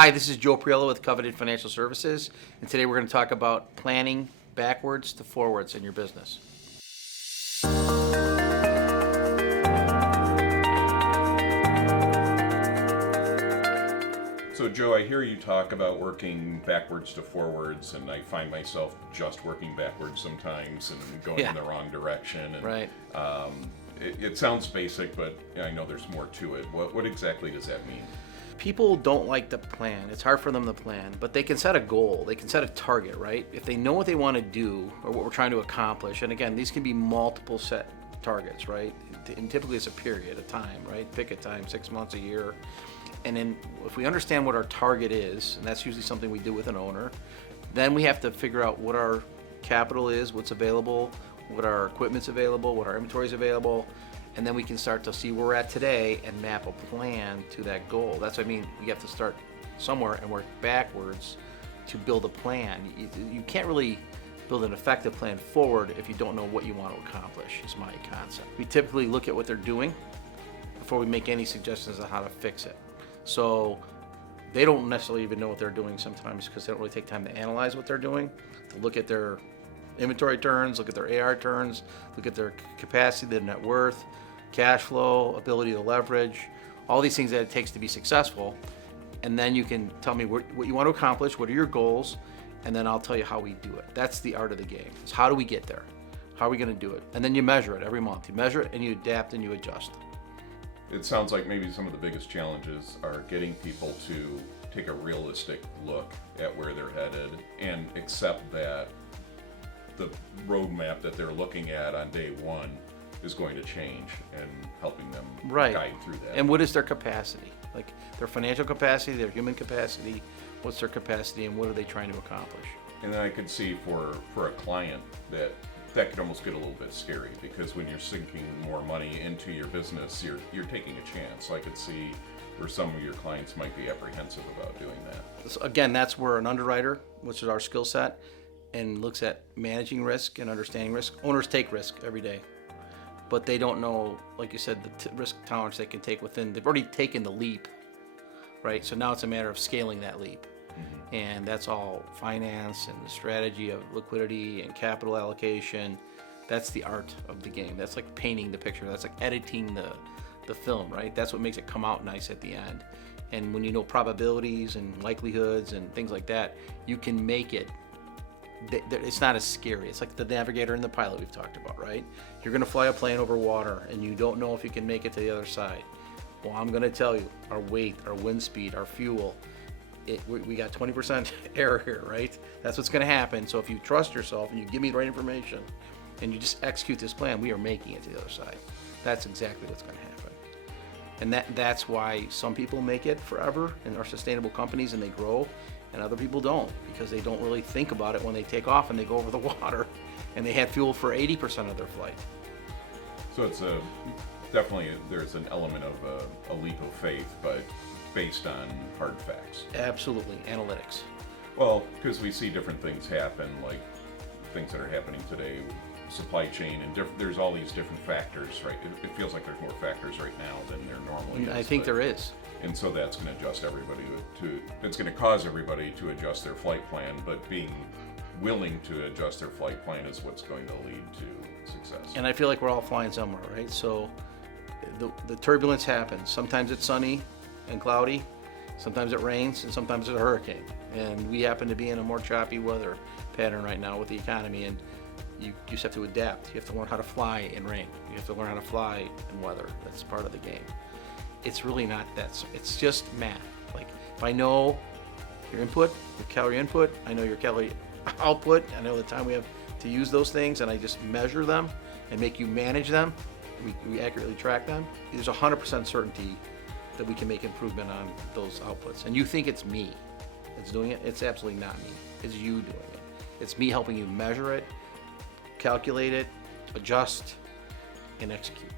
Hi, this is Joe Priello with Coveted Financial Services, and today we're going to talk about planning backwards to forwards in your business. So, Joe, I hear you talk about working backwards to forwards, and I find myself just working backwards sometimes and going in the wrong direction. And, Right. it sounds basic, but I know there's more to it. What exactly does that mean? People don't like to plan. It's hard for them to plan, but they can set a goal. They can set a target, right? If they know what they want to do or what we're trying to accomplish, and again, these can be multiple set targets, right? And typically it's a period, a time, right? Pick a time, 6 months, a year. And then if we understand what our target is, and that's usually something we do with an owner, then we have to figure out what our capital is, what's available, what our equipment's available, what our inventory is available, and then we can start to see where we're at today and map a plan to that goal. That's what I mean. We have to start somewhere and work backwards to build a plan. You can't really build an effective plan forward if you don't know what you want to accomplish, is my concept. We typically look at what they're doing before we make any suggestions on how to fix it. So they don't necessarily even know what they're doing sometimes because they don't really take time to analyze what they're doing, to look at their inventory turns, look at their AR turns, look at their capacity, their net worth, cash flow, ability to leverage, all these things that it takes to be successful. And then you can tell me what you want to accomplish, what are your goals, and then I'll tell you how we do it. That's the art of the game. It's how do we get there? How are we going to do it? And then you measure it every month. You measure it and you adapt and you adjust. It sounds like maybe some of the biggest challenges are getting people to take a realistic look at where they're headed and accept that the roadmap that they're looking at on day one is going to change, and helping them guide through that. And what is their capacity? Like their financial capacity, their human capacity, what's their capacity, and what are they trying to accomplish? And then I could see for a client that could almost get a little bit scary, because when you're sinking more money into your business, you're taking a chance. So I could see where some of your clients might be apprehensive about doing that. So again, that's where an underwriter, which is our skill set, and looks at managing risk and understanding risk. Owners take risk every day, but they don't know, like you said, the risk tolerance they can take within. They've already taken the leap, right? So now it's a matter of scaling that leap. Mm-hmm. And that's all finance and the strategy of liquidity and capital allocation. That's the art of the game. That's like painting the picture. That's like editing the film, right? That's what makes it come out nice at the end. And when you know probabilities and likelihoods and things like that, you can make it. It's not as scary. It's like the navigator and the pilot we've talked about, right? You're going to fly a plane over water and you don't know if you can make it to the other side. Well, I'm going to tell you, our weight, our wind speed, our fuel, we got 20% error here, right? That's what's going to happen. So if you trust yourself and you give me the right information and you just execute this plan, we are making it to the other side. That's exactly what's going to happen. And that's why some people make it forever and are sustainable companies and they grow, and other people don't, because they don't really think about it when they take off and they go over the water and they have fuel for 80% of their flight. So it's definitely there's an element of a leap of faith, but based on hard facts. Absolutely, analytics. Well, because we see different things happen, like things that are happening today, supply chain, and there's all these different factors, right? It feels like there's more factors right now than there normally is. I think there is. And so that's going to adjust everybody it's going to cause everybody to adjust their flight plan, but being willing to adjust their flight plan is what's going to lead to success. And I feel like we're all flying somewhere, right? So the turbulence happens. Sometimes it's sunny and cloudy, sometimes it rains, and sometimes it's a hurricane. And we happen to be in a more choppy weather pattern right now with the economy, and you just have to adapt. You have to learn how to fly in rain. You have to learn how to fly in weather. That's part of the game. It's really not that. It's just math. Like if I know your input, your calorie input, I know your calorie output, I know the time we have to use those things, and I just measure them and make you manage them. We accurately track them. There's 100% certainty that we can make improvement on those outputs. And you think it's me that's doing it. It's absolutely not me. It's you doing it. It's me helping you measure it, calculate it, adjust, and execute.